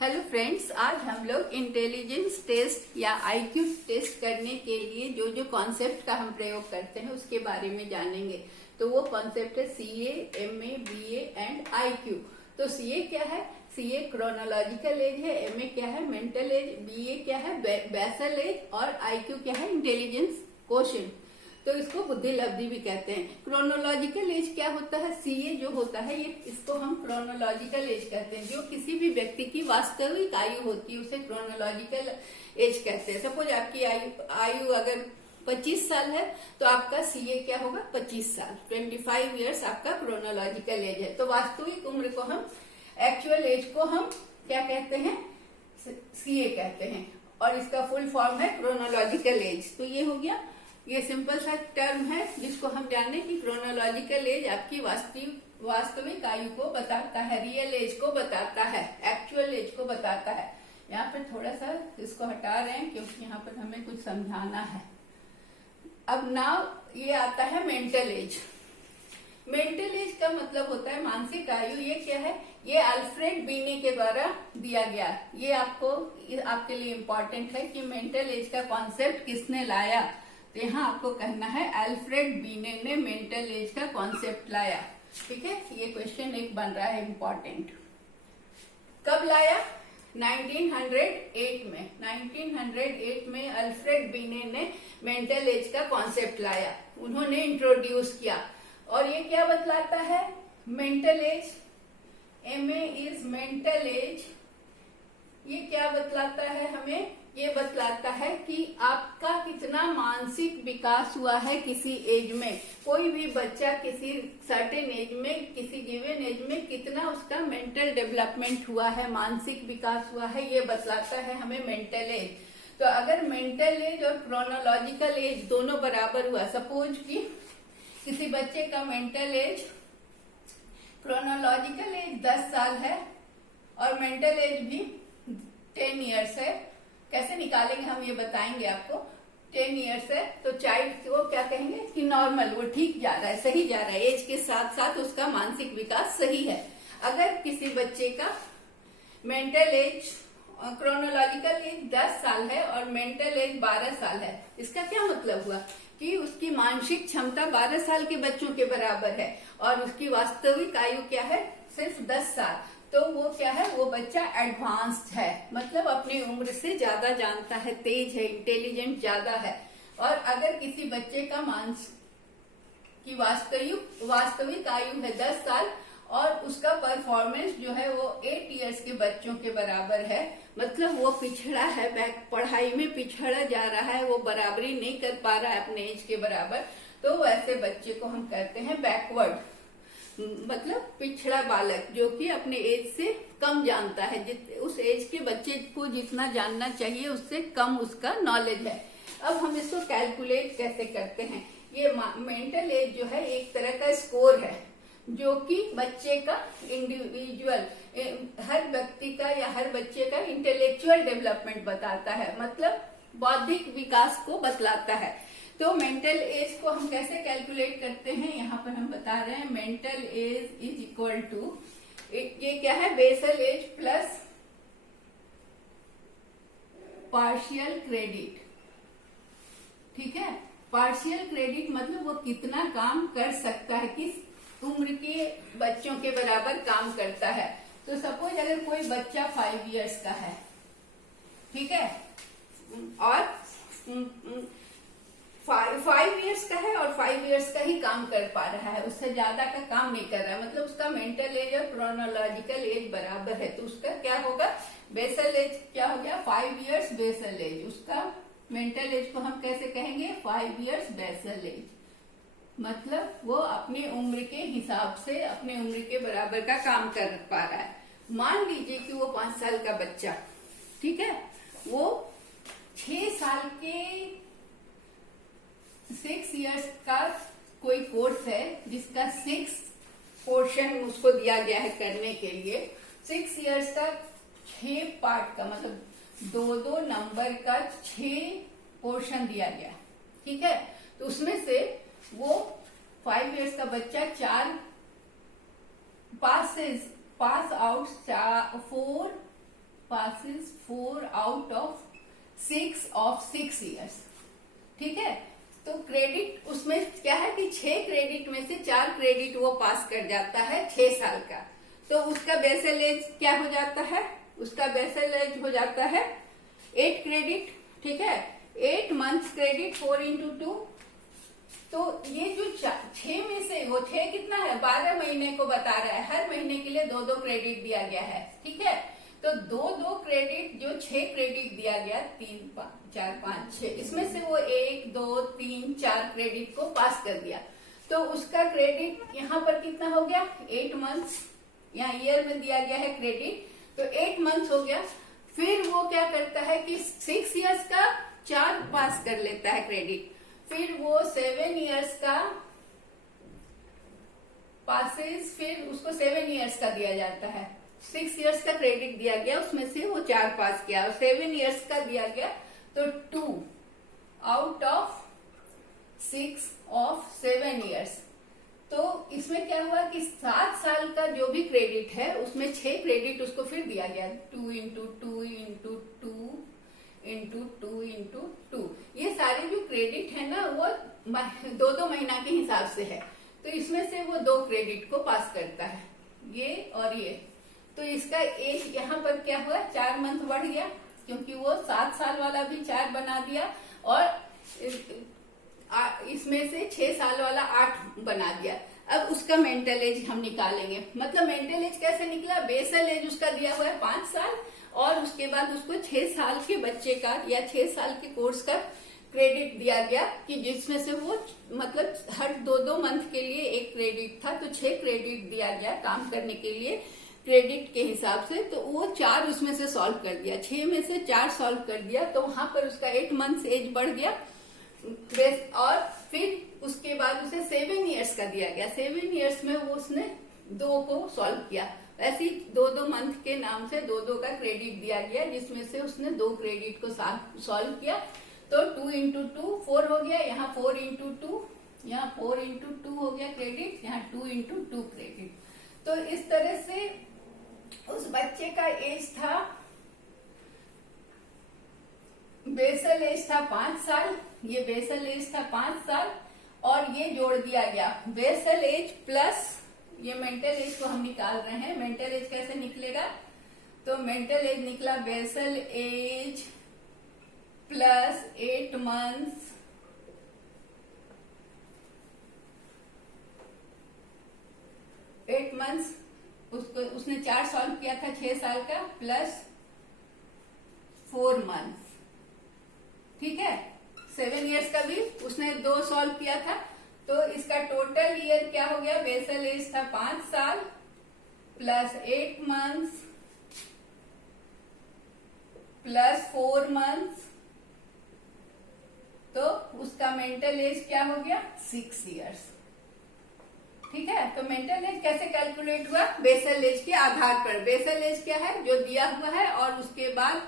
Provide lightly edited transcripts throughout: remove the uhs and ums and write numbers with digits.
Hello friends, आज हम लोग इंटेलिजेंस टेस्ट या आईक्यू टेस्ट करने के लिए जो जो कॉन्सेप्ट का हम प्रयोग करते हैं उसके बारे में जानेंगे। तो वो कॉन्सेप्ट है CA, MA, BA and IQ. तो सीए क्या है? सीए क्रोनोलॉजिकल एज है, एमए क्या है? मेंटल एज, बीए क्या है? बेसल एज और आईक्यू क्या है? Intelligence quotient. तो इसको बुद्धि लब्धि भी कहते हैं। क्रोनोलॉजिकल एज क्या होता है? सीए जो होता है ये इसको हम क्रोनोलॉजिकल एज कहते हैं। जो किसी भी व्यक्ति की वास्तविक आयु होती है उसे क्रोनोलॉजिकल एज कहते हैं। सपोज आपकी आयु अगर 25 साल है तो आपका सीए क्या होगा? 25 साल। 25 ईयर्स आपका क्रोनोलॉजिकल एज है। तो वास्तविक उम्र को हम, एक्चुअल एज को हम क्या कहते हैं? सीए कहते हैं। और इसका फुल फॉर्म है क्रोनोलॉजिकल एज। तो ये हो गया, ये सिंपल सा टर्म है जिसको हम जाने कि क्रोनोलॉजिकल एज आपकी वास्तविक आयु को बताता है, रियल एज को बताता है, एक्चुअल एज को बताता है। यहाँ पर थोड़ा सा इसको हटा रहे हैं क्योंकि यहाँ पर हमें कुछ समझाना है। अब नाउ ये आता है मेंटल एज। मेंटल एज का मतलब होता है मानसिक आयु। ये क्या है? ये अल्फ्रेड बीने के द्वारा दिया गया। ये आपके लिए इम्पोर्टेंट है कि मेंटल एज का कॉन्सेप्ट किसने लाया। तो यहाँ आपको कहना है अल्फ्रेड बीने ने मेंटल एज का कॉन्सेप्ट लाया। ठीक है, ये क्वेश्चन एक बन रहा है इम्पोर्टेंट। कब लाया? 1908 में। 1908 में अल्फ्रेड बीने ने मेंटल एज का कॉन्सेप्ट लाया, उन्होंने इंट्रोड्यूस किया। और ये क्या बतलाता है? Mental as, MA is mental as. ये क्या बतलाता है हमें? ये बतलाता है कि आपका कितना मानसिक विकास हुआ है किसी एज में। कोई भी बच्चा किसी सर्टेन एज में, किसी गिवन एज में कितना उसका मेंटल डेवलपमेंट हुआ है, मानसिक विकास हुआ है, ये बतलाता है हमें मेंटल एज। तो अगर मेंटल एज और क्रोनोलॉजिकल एज दोनों बराबर हुआ, सपोज कि किसी बच्चे का मेंटल एज, क्रोनोलॉजिकल एज 10 साल है और मेंटल एज भी 10 ईयर्स है। कैसे निकालेंगे हम ये बताएंगे आपको। 10 ईयर्स है तो चाइल्ड को क्या कहेंगे कि नॉर्मल, वो ठीक जा रहा है, सही जा रहा है, एज के साथ साथ उसका मानसिक विकास सही है। अगर किसी बच्चे का मेंटल एज, क्रोनोलॉजिकल एज 10 साल है और मेंटल एज 12 साल है, इसका क्या मतलब हुआ कि उसकी मानसिक क्षमता 12 साल के बच्चों के बराबर है और उसकी वास्तविक आयु क्या है? सिर्फ 10 साल। तो वो क्या है? वो बच्चा एडवांस्ड है, मतलब अपनी उम्र से ज्यादा जानता है, तेज है, इंटेलिजेंट ज्यादा है। और अगर किसी बच्चे का की वास्तविक आयु है 10 साल और उसका परफॉर्मेंस जो है वो 8 ईयर्स के बच्चों के बराबर है, मतलब वो पिछड़ा है, पढ़ाई में पिछड़ा जा रहा है, वो बराबरी नहीं कर पा रहा है अपने एज के बराबर, तो वैसे बच्चे को हम कहते हैं बैकवर्ड, मतलब पिछड़ा बालक, जो कि अपने एज से कम जानता है। उस एज के बच्चे को जितना जानना चाहिए उससे कम उसका नॉलेज है। अब हम इसको कैलकुलेट कैसे करते हैं? ये मेंटल एज जो है एक तरह का स्कोर है जो कि बच्चे का इंडिविजुअल, हर व्यक्ति का या हर बच्चे का इंटेलेक्चुअल डेवलपमेंट बताता है, मतलब बौद्धिक विकास को बतलाता है। तो मेंटल एज को हम कैसे कैलकुलेट करते हैं? यहाँ पर हम बता रहे हैं mental age is equal to, ये क्या है? Basal age plus partial credit. ठीक है, पार्शियल क्रेडिट मतलब वो कितना काम कर सकता है, किस उम्र के बच्चों के बराबर काम करता है। तो सपोज अगर कोई बच्चा 5 ईयर्स का है, ठीक है, और 5 ईयर्स का है और 5 ईयर्स का ही काम कर पा रहा है, उससे ज्यादा का काम नहीं कर रहा है, मतलब उसका मेंटल एज और क्रोनोलॉजिकल एज बराबर है। तो उसका क्या होगा? बेसल एज क्या हो गया? 5 ईयर्स बेसल एज। उसका मेंटल एज को हम कैसे कहेंगे? 5 ईयर्स बेसल एज, मतलब वो अपनी उम्र के हिसाब से अपने उम्र के बराबर का काम कर पा रहा है। मान लीजिए कि वो 5 साल का बच्चा, ठीक है, वो 6 साल के 6 ईयर्स का कोई कोर्स है जिसका 6 पोर्शन उसको दिया गया है करने के लिए। 6 ईयर्स का 6 पार्ट का, मतलब 2-2 नंबर का 6 पोर्शन दिया गया, ठीक है। तो उसमें से वो 5 ईयर्स का बच्चा 4 pass out 4 passes 4 out of 6 of 6 years. ठीक है, तो क्रेडिट उसमें क्या है कि 6 क्रेडिट में से 4 क्रेडिट वो पास कर जाता है 6 साल का, तो उसका बेसल एज क्या हो जाता है, उसका बेसल एज हो जाता है 8 क्रेडिट. ठीक है, 8 मंथ्स क्रेडिट 4 into 2. तो ये जो 6 में से वो 6 कितना है, 12 महीने को बता रहा है, हर महीने के लिए 2-2 क्रेडिट दिया गया है. ठीक है, तो 2-2 क्रेडिट जो 6 क्रेडिट दिया गया, 3, 4, 5, 6, इसमें से वो 1, 2, 3, 4 क्रेडिट को पास कर दिया. तो उसका क्रेडिट यहाँ पर कितना हो गया, 8 मंथ्स. यहाँ ईयर में दिया गया है क्रेडिट, तो 8 मंथ्स हो गया. फिर वो क्या करता है कि 6 इयर्स का 4 पास कर लेता है क्रेडिट. फिर वो 7 इयर्स का पासेस, फिर उसको 7 इयर्स का दिया जाता है. 6 इयर्स का क्रेडिट दिया गया, उसमें से वो 4 पास किया, और 7 इयर्स का दिया गया तो 2 आउट ऑफ 6 ऑफ 7 इयर्स. तो इसमें क्या हुआ कि 7 साल का जो भी क्रेडिट है उसमें 6 क्रेडिट उसको फिर दिया गया, 2 into 2 into 2 into 2 into 2. ये सारे जो क्रेडिट है ना वो 2-2 महीना के हिसाब से है, तो इसमें से वो 2 क्रेडिट को पास करता है, ये और ये. तो इसका एज यहाँ पर क्या हुआ, 4 मंथ बढ़ गया, क्योंकि वो 7 साल वाला भी 4 बना दिया, और इसमें से 6 साल वाला 8 बना दिया. अब उसका मेंटल एज हम निकालेंगे. मतलब मेंटल एज कैसे निकला, बेसल एज उसका दिया हुआ है 5 साल, और उसके बाद उसको 6 साल के बच्चे का या 6 साल के कोर्स का क्रेडिट दिया गया, कि जिसमें से वो मतलब हर 2-2 मंथ के लिए 1 क्रेडिट था, तो 6 क्रेडिट दिया गया काम करने के लिए क्रेडिट के हिसाब से. तो वो 4 उसमें से सॉल्व कर दिया, 6 में से 4 सॉल्व कर दिया, तो वहां पर उसका 8 मंथ एज बढ़ गया. और फिर उसके बाद उसे 7 इयर्स का दिया गया. 7 इयर्स में वो उसने 2 को सॉल्व किया. ऐसे 2-2 मंथ के नाम से 2-2 का क्रेडिट दिया गया, जिसमें से उसने 2 क्रेडिट को सॉल्व किया. तो 2 into 2 4 हो गया, यहाँ 4 into 2, यहाँ 4 into 2 हो गया क्रेडिट, यहाँ 2 into 2 क्रेडिट. तो इस तरह से उस बच्चे का एज था, बेसल एज था 5 साल, ये बेसल एज था 5 साल, और ये जोड़ दिया गया बेसल एज प्लस ये मेंटल एज को हम निकाल रहे हैं. मेंटल एज कैसे निकलेगा, तो मेंटल एज निकला बेसल एज प्लस 8 मंथ्स उसको उसने 4 सॉल्व किया था 6 साल का, प्लस 4 मंथ्स. ठीक है, 7 इयर्स का भी उसने 2 सॉल्व किया था, तो इसका टोटल ईयर क्या हो गया, बेसल एज था 5 साल प्लस 8 मंथ्स प्लस 4 मंथ्स, तो उसका मेंटल एज क्या हो गया, 6 इयर्स. ठीक है, तो मेंटल एज कैसे कैलकुलेट हुआ, बेसल एज के आधार पर. बेसल एज क्या है, जो दिया हुआ है, और उसके बाद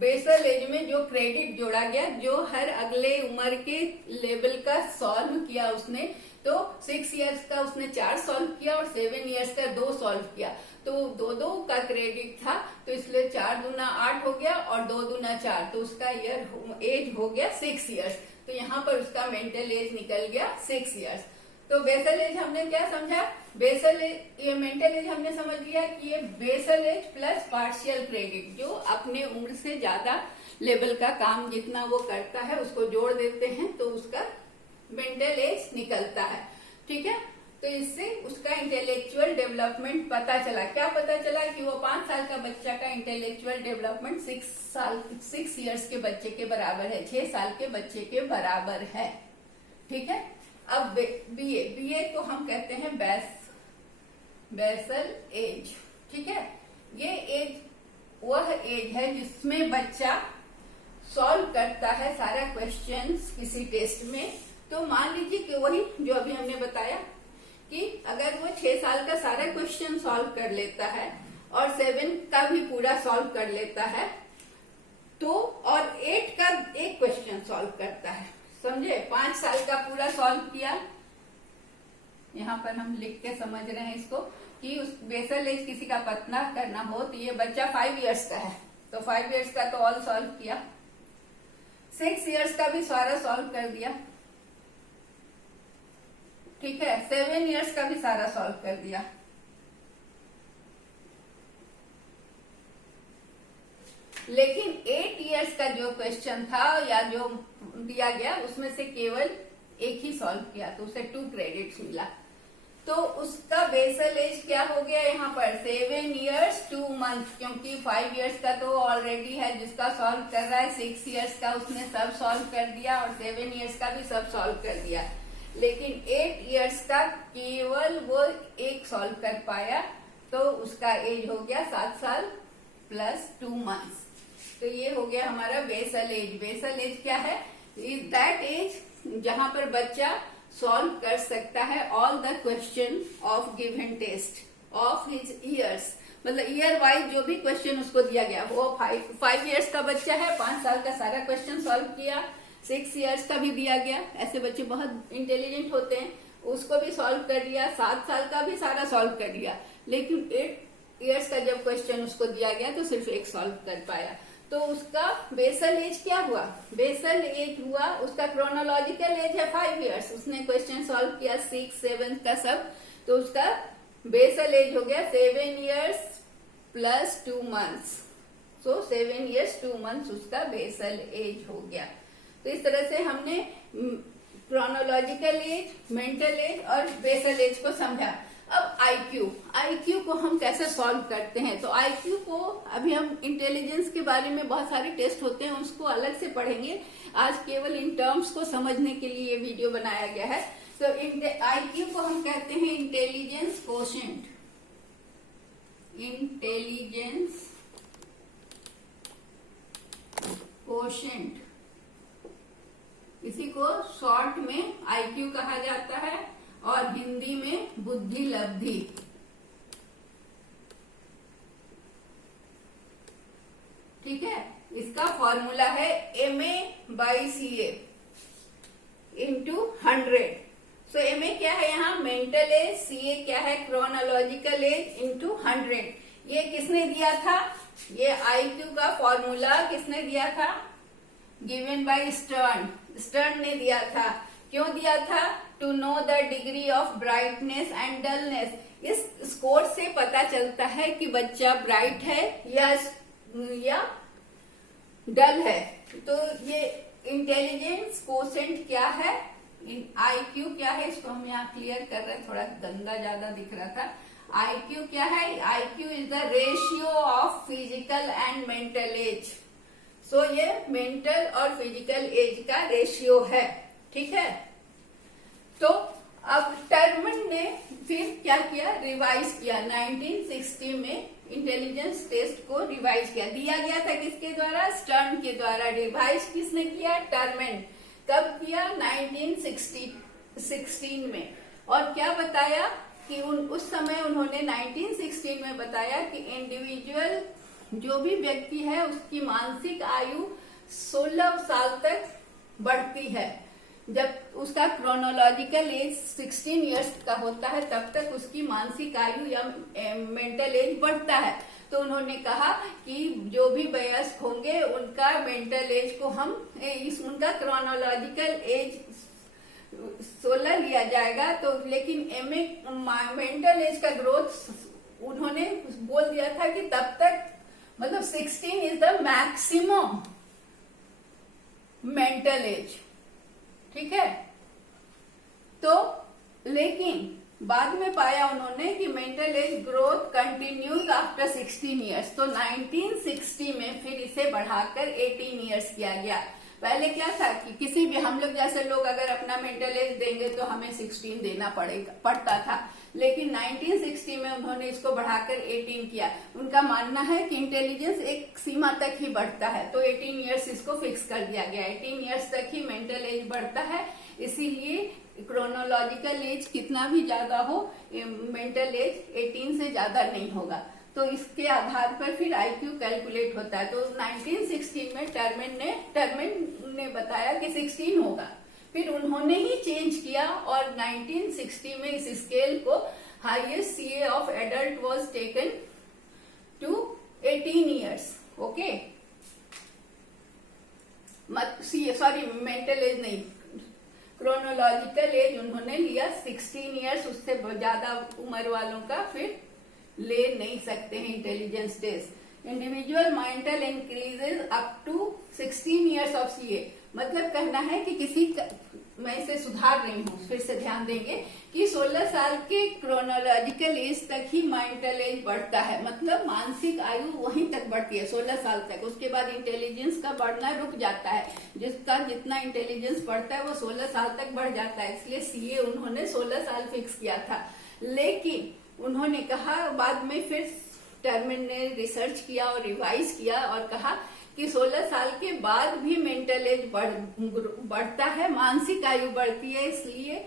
बेसल एज में जो क्रेडिट जोड़ा गया, जो हर अगले उम्र के लेवल का सॉल्व किया उसने. तो 6 इयर्स का उसने 4 सॉल्व किया, और 7 इयर्स का 2 सॉल्व किया, तो 2-2 का क्रेडिट था, तो इसलिए 4 दूना 8 हो गया, और 2 दूना 4, तो उसका एज हो गया 6 इयर्स. तो यहाँ पर उसका मेंटल एज निकल गया 6 इयर्स. तो बेसल एज हमने क्या समझा, बेसल एज, ये मेंटल एज हमने समझ लिया कि ये basal age plus partial credit, जो अपने उम्र से ज्यादा लेवल का काम जितना वो करता है उसको जोड़ देते हैं, तो उसका मेंटल एज निकलता है. ठीक है, तो इससे उसका इंटेलेक्चुअल डेवलपमेंट पता चला. क्या पता चला कि वो 5 साल का बच्चा का इंटेलेक्चुअल डेवलपमेंट 6 इयर्स के बच्चे के बराबर है, 6 साल के बच्चे के बराबर है. ठीक है, अब बीए को हम कहते हैं बेसल एज. ठीक है, ये एज वह एज है जिसमें बच्चा सॉल्व करता है सारा क्वेश्चंस किसी टेस्ट में. तो मान लीजिए कि वही जो अभी हमने बताया कि अगर वो 6 साल का सारा क्वेश्चन सॉल्व कर लेता है, और 7 का भी पूरा सॉल्व कर लेता है, तो और 8 का एक क्वेश्चन सॉल्व करता है, समझे. 5 साल का पूरा सॉल्व किया, यहाँ पर हम लिख के समझ रहे हैं इसको. कि उस बेसल एज किसी का पता करना हो, तो ये बच्चा 5 इयर्स का है तो 5 इयर्स का तो ऑल सॉल्व किया, 6 इयर्स का भी सारा सॉल्व कर दिया, ठीक है, 7 इयर्स का भी सारा सॉल्व कर दिया। लेकिन 8 इयर्स का जो क्वेश्चन था या जो दिया गया उसमें से केवल एक ही सॉल्व किया, तो उसे 2 क्रेडिट्स मिला। तो उसका बेसल एज क्या हो गया यहाँ पर 7 इयर्स 2 मंथ, क्योंकि 5 इयर्स का तो ऑलरेडी है जिसका सॉल्व कर रहा है, 6 इयर्स का उसने सब सॉल्व कर दिया और 7 इयर्स का भी सब सॉल्व कर दिया। लेकिन 8 इयर्स का केवल वो एक सॉल्व कर पाया, तो उसका एज हो गया 7 साल प्लस 2 मंथ्स। तो ये हो गया हमारा बेसल एज। बेसल एज क्या है? इज दैट एज जहां पर बच्चा सॉल्व कर सकता है all the question of given test of his years, मतलब ईयर वाइज जो भी क्वेश्चन उसको दिया गया, वो 5 इयर्स का बच्चा है, 5 साल का सारा क्वेश्चन सॉल्व किया, 6 इयर्स का भी दिया गया, ऐसे बच्चे बहुत इंटेलिजेंट होते हैं, उसको भी सॉल्व कर लिया, 7 साल का भी सारा सॉल्व कर लिया। लेकिन 8 इयर्स का जब क्वेश्चन उसको दिया गया तो सिर्फ एक सॉल्व कर पाया। तो उसका बेसल एज क्या हुआ? बेसल एज हुआ, उसका क्रोनोलॉजिकल एज है 5 इयर्स, उसने क्वेश्चन सॉल्व किया 6, 7 का सब, तो उसका बेसल एज हो गया 7 इयर्स प्लस 2 मंथ्स। सो 7 इयर्स 2 मंथ्स उसका बेसल एज हो गया। तो इस तरह से हमने क्रोनोलॉजिकल एज, मेंटल एज और बेसल एज को समझा। अब आईक्यू को हम कैसे सॉल्व करते हैं? तो आईक्यू को अभी हम इंटेलिजेंस के बारे में बहुत सारे टेस्ट होते हैं, उसको अलग से पढ़ेंगे। आज केवल इन टर्म्स को समझने के लिए ये वीडियो बनाया गया है। तो आईक्यू को हम कहते हैं इंटेलिजेंस कोशेंट। इंटेलिजेंस कोशेंट, इसी को शॉर्ट में आईक्यू कहा जाता है और हिंदी में बुद्धि लब्धि। ठीक है, इसका फॉर्मूला है MA/CA इंटू 100। सो MA क्या है यहाँ? Mental as. CA क्या है? Chronological age into 100। ये किसने दिया था? ये IQ का फॉर्मूला किसने दिया था? Given by stern. स्टर्न ने दिया था। क्यों दिया था? To know the degree of brightness and dullness. इस स्कोर से पता चलता है कि बच्चा ब्राइट है या डल है। तो ये इंटेलिजेंस कोसेंट क्या है? IQ क्या है? इसको हम यहाँ क्लियर कर रहे हैं, थोड़ा गंदा ज्यादा दिख रहा था। IQ क्या है? IQ is the ratio of physical and mental age. So ये मेंटल और फिजिकल एज का रेशियो है। ठीक है, तो अब टर्मन ने फिर क्या किया? रिवाइज किया। 1960 में इंटेलिजेंस टेस्ट को रिवाइज किया। दिया गया था किसके द्वारा? स्टर्न के द्वारा। रिवाइज किसने किया? टर्मन। कब किया? 1916 में। और क्या बताया कि उस समय उन्होंने 1916 में बताया कि इंडिविजुअल जो भी व्यक्ति है उसकी मानसिक आयु 16 साल तक बढ़ती है। जब उसका क्रोनोलॉजिकल एज 16 इयर्स का होता है तब तक उसकी मानसिक आयु या मेंटल एज बढ़ता है। तो उन्होंने कहा कि जो भी वयस्क होंगे उनका मेंटल एज को हम उनका क्रोनोलॉजिकल एज 16 लिया जाएगा। तो लेकिन मेंटल एज का ग्रोथ उन्होंने बोल दिया था कि तब तक, मतलब 16 is the maximum mental as. ठीक है, तो लेकिन बाद में पाया उन्होंने कि mental as growth continues after 16 years. तो 1960 में फिर इसे बढ़ाकर 18 इयर्स किया गया। पहले क्या था कि किसी भी हम लोग जैसे लोग अगर अपना मेंटल एज देंगे तो हमें 16 देना पड़ता था, लेकिन 1960 में उन्होंने इसको बढ़ाकर 18 किया। उनका मानना है कि इंटेलिजेंस एक सीमा तक ही बढ़ता है, तो 18 इयर्स इसको फिक्स कर दिया गया। 18 इयर्स तक ही मेंटल एज बढ़ता है, इसीलिए क्रोनोलॉजिकल एज कितना भी ज्यादा हो, मेंटल एज 18 से ज्यादा नहीं होगा। तो इसके आधार पर फिर IQ कैलकुलेट होता है। तो 1916 में टर्मन ने बताया कि 16 होगा। फिर उन्होंने ही चेंज किया और 1960 में इस स्केल को highest CA of adult was taken to 18 years. Okay, sorry mental age नहीं, क्रोनोलॉजिकल एज उन्होंने लिया 16 ईयर्स. उससे ज्यादा उम्र वालों का फिर ले नहीं सकते हैं intelligence test. Individual mental increases up to 16 years of CA. मतलब कहना है कि किसी का, मैं इसे सुधार रही हूँ, फिर से ध्यान देंगे कि 16 साल के क्रोनोलॉजिकल एज तक ही मेंटल एज बढ़ता है. मतलब मानसिक आयु वहीं तक बढ़ती है 16 साल तक. उसके बाद इंटेलिजेंस का बढ़ना रुक जाता है. जिसका जितना इंटेलिजेंस बढ़ता है वो 16 साल तक बढ़ जाता है. इसलिए सीए उन्होंने 16 साल फिक्स किया था. लेकिन उन्होंने कहा बाद में, फिर टर्मिन ने रिसर्च किया और रिवाइज किया और कहा कि 16 साल के बाद भी मेंटल एज बढ़ता है, मानसिक आयु बढ़ती है. इसलिए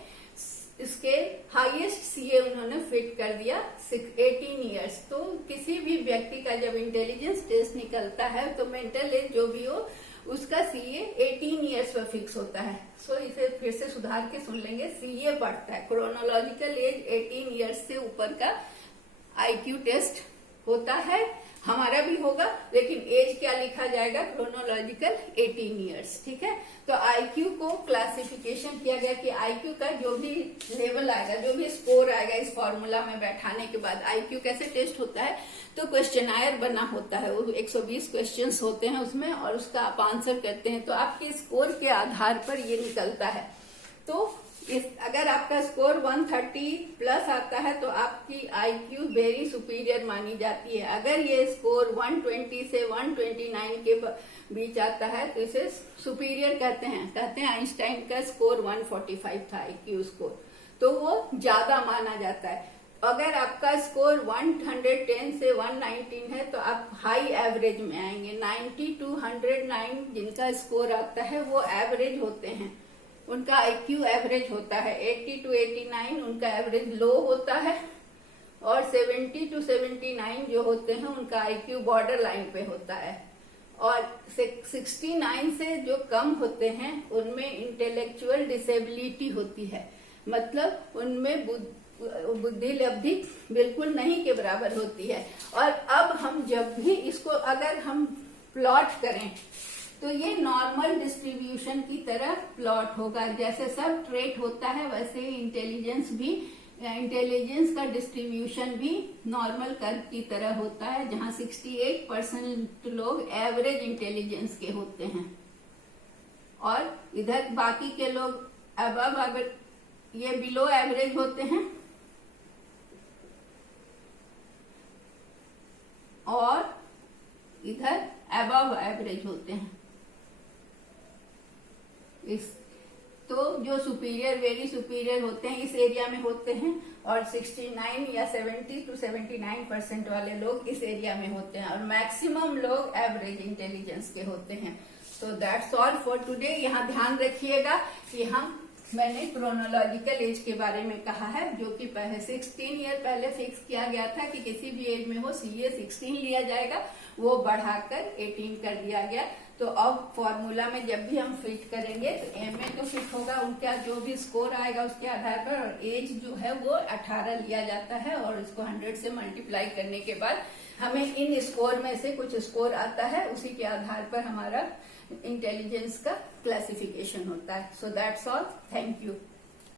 इसके हाईएस्ट सीए उन्होंने फिट कर दिया 18 ईयर्स. तो किसी भी व्यक्ति का जब इंटेलिजेंस टेस्ट निकलता है तो मेंटल एज जो भी हो उसका सीए 18 ईयर्स पर फिक्स होता है. सो इसे फिर से सुधार के सुन लेंगे. सीए बढ़ता है, क्रोनोलॉजिकल एज 18 ईयर्स से ऊपर का आईक्यू टेस्ट होता है. हमारा भी होगा, लेकिन एज क्या लिखा जाएगा, क्रोनोलॉजिकल 18 ईयर्स. ठीक है, तो आईक्यू को क्लासिफिकेशन किया गया कि आईक्यू का जो भी लेवल आएगा, जो भी स्कोर आएगा इस फॉर्मूला में बैठाने के बाद आईक्यू कैसे टेस्ट होता है. तो क्वेश्चनायर बना होता है, वो 120 क्वेश्चंस होते हैं उसमें, और उसका आप आंसर करते हैं. तो आपके स्कोर के आधार पर ये निकलता है. तो अगर आपका स्कोर 130 प्लस आता है तो आपकी आईक्यू वेरी सुपीरियर मानी जाती है. अगर ये स्कोर 120 से 129 के बीच आता है तो इसे सुपीरियर कहते हैं. आइंस्टाइन का स्कोर 145 था आईक्यू स्कोर, तो वो ज्यादा माना जाता है. अगर आपका स्कोर 110 से 119 है तो आप हाई एवरेज में आएंगे. 90 to 109 जिनका स्कोर आता है वो एवरेज होते हैं, उनका आईक्यू एवरेज होता है. 80 to 89 उनका एवरेज लो होता है, और 70 to 79 जो होते हैं उनका आईक्यू बॉर्डर लाइन पे होता है. और 69 से जो कम होते हैं उनमें इंटेलेक्चुअल डिसेबिलिटी होती है. मतलब उनमें बुद्धि लब्धि बिल्कुल नहीं के बराबर होती है. और अब हम जब भी इसको अगर हम प्लॉट करें तो ये नॉर्मल डिस्ट्रीब्यूशन की तरह प्लॉट होगा. जैसे सब ट्रेट होता है वैसे इंटेलिजेंस भी, इंटेलिजेंस का डिस्ट्रीब्यूशन भी नॉर्मल कर्व की तरह होता है, जहां 68% लोग एवरेज इंटेलिजेंस के होते हैं और इधर बाकी के लोग अबव, ये बिलो एवरेज होते हैं और इधर अबव एवरेज होते हैं. तो जो सुपीरियर, वेरी सुपीरियर होते हैं इस एरिया में होते हैं, और 69 या 70 to 79% वाले लोग इस एरिया में होते हैं, और मैक्सिमम लोग एवरेज इंटेलिजेंस के होते हैं. तो दैट्स ऑल फॉर टुडे. यहाँ ध्यान रखिएगा कि मैंने क्रोनोलॉजिकल एज के बारे में कहा है, जो कि पहले 16 ईयर पहले फिक्स किया गया था कि किसी भी एज में हो सीए 16 लिया जाएगा, वो बढ़ाकर 18 कर दिया गया. तो अब फॉर्मूला में जब भी हम फिट करेंगे तो एमए तो फिट होगा, उनका जो भी स्कोर आएगा उसके आधार पर, और एज जो है वो 18 लिया जाता है, और इसको 100 से मल्टीप्लाई करने के बाद हमें इन स्कोर में से कुछ स्कोर आता है, उसी के आधार पर हमारा इंटेलिजेंस का क्लासिफिकेशन होता है. So that's all. Thank you.